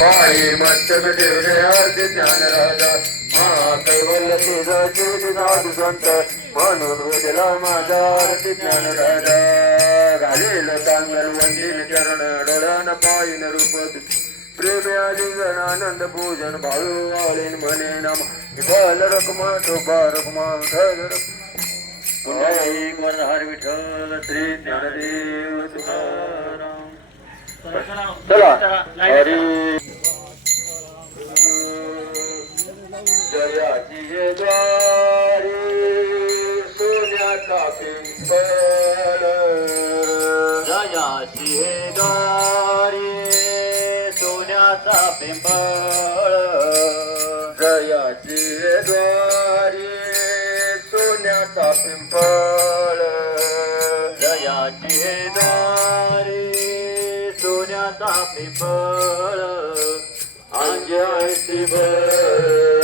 पायी मस्तक ठेवले अर्धे ज्ञान राजा मा कैवल्य तेजाचे साधू संत. म्हणून उजला माझा आरती ज्ञान राजा घालेल चांगल वंदील चरण डोळ्यान पायीन रूप प्रेम आलिंगन आनंद पूजन भाळू आळीन म्हणे नम. विठ्ठल रखमा टोपा रखमा विठ्ठल रखमा एक विठ्ठल श्री ज्ञानदेव तुकाराम. चला. हरी जयाची हे दारी सोन्याचा पिंपळ. जयाची हे द्वारी सोन्याचा पिंपळ. जयाची हे दारी सोन्याचा पिंपळ. अंजयती रेडा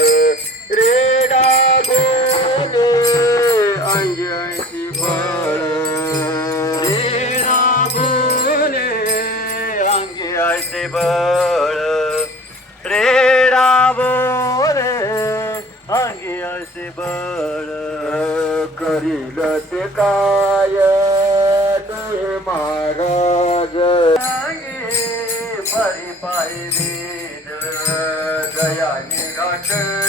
ऐसे बळ. रेणा बोले अंगी ऐसे बळ. करील ते काय? तुहे महाराज. परी पायी वेद. दयानी गाठली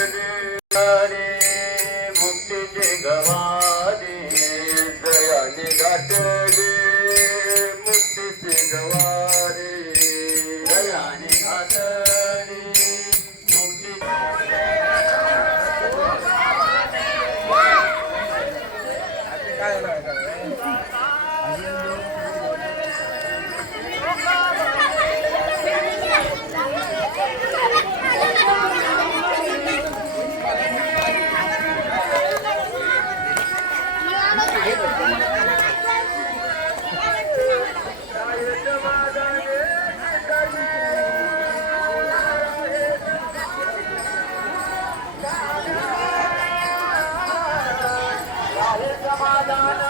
సమాధాన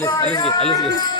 Alis, alis git, alis git.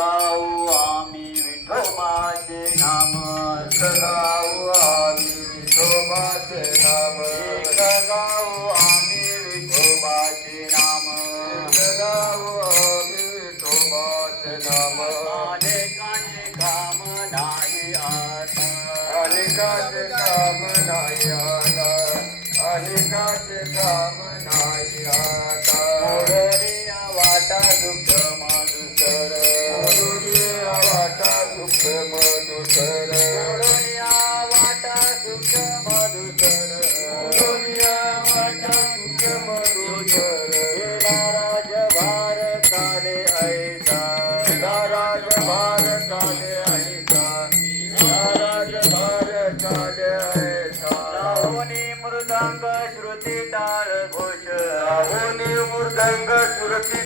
एक आम्ही विठोबाचे नाम. गाव आम्ही विठोबाचे नाम. एक आम्ही विठोबाचे नाम. गाव आम्ही विठोबाचे नाम. काम नाही आता अनेकाचे काम नाही आता अनेकाचे काम नाही आता मृदंग श्रुती टाळ घोष. राहुनी मृदंग श्रुती